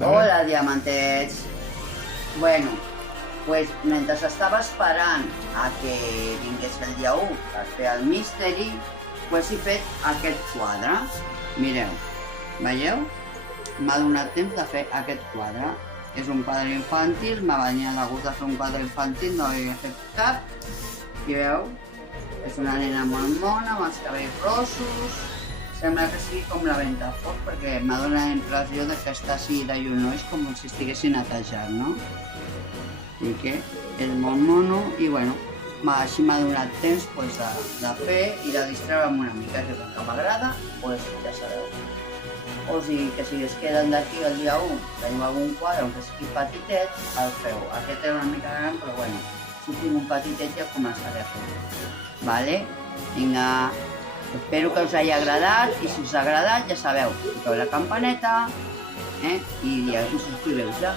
Hola, diamantets. Bueno, pues mentre estava esperant a que vingués el dia 1 per fer el misteri, pues he fet aquest quadre. Mireu, veieu? M'ha donat temps de fer aquest quadre. És un quadre infantil, m'ha venia de gust de fer un quadre infantil, no havia fet cap. I veu? És una nena molt mona, amb els cabells rossos. Sembla que sigui com la Ventafocs, perquè m'ha donat la impressió que està així de llunós, com si estiguessin netejant, no? I que és molt mono i, bueno, així m'ha donat temps de fer i de distreure'm una mica, que com que m'agrada, doncs ja sabeu. O sigui que si es queden d'aquí el dia 1, teniu algun quadre, que sigui petitet, el feu. Aquest és una mica gran, però bueno, si tinc un petitet ja començaré a fer-ho. Vale? Vinga, espero que us hagi agradat i si us ha agradat ja sabeu, toqueu la campaneta i subscriveu-vos ja.